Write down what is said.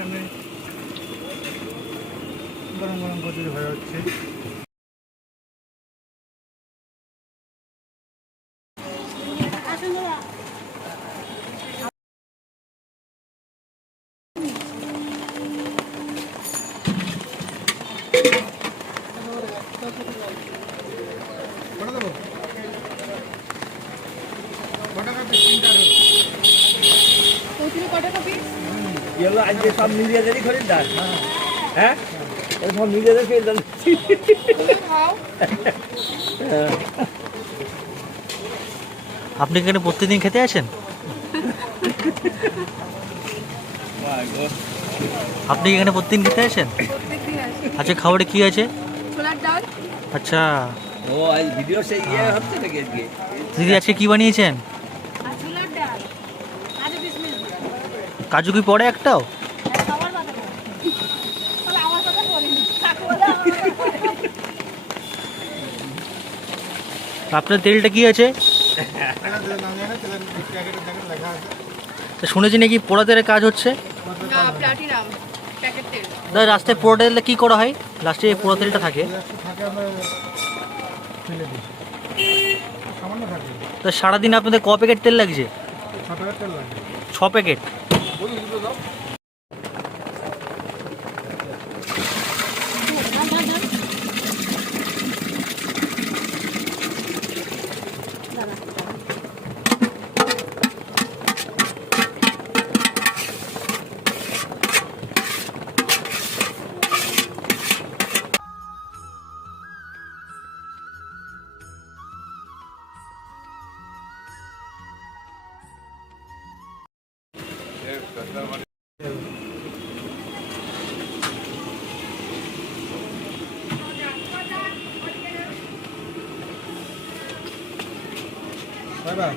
সামনে গরম গরম কচুরি হয়ে হচ্ছে। কটা দেবো? এগুলো আজকে সব মিলিয়েদেরই খরিদ্দার। হ্যাঁ? সব মিলিয়েদের খরিদ্দার। আপনি এখানে প্রতিদিন খেতে আসেন? আপনি কি এখানে প্রতিদিন খেতে আসেন? আচ্ছা খাবারে কি আছে? আচ্ছা। ও আজ ভিডিও সেই ইয়ে হচ্ছে দিদি আজকে কি বানিয়েছেন? কাজু কি পড়ে একটাও। আপনার তেলটা কি আছে? প্যাকেটে প্যাকেট শুনেছি নাকি পোড়া তেলের কাজ হচ্ছে? প্যাকেট দাদা রাস্তায় পোড়া তেলটা কী করা হয়? লাস্টে পোড়া তেলটা থাকে। তা সারাদিন আপনাদের ক প্যাকেট তেল লাগছে? ছ টাকার তেল লাগে ছ প্যাকেট দাদা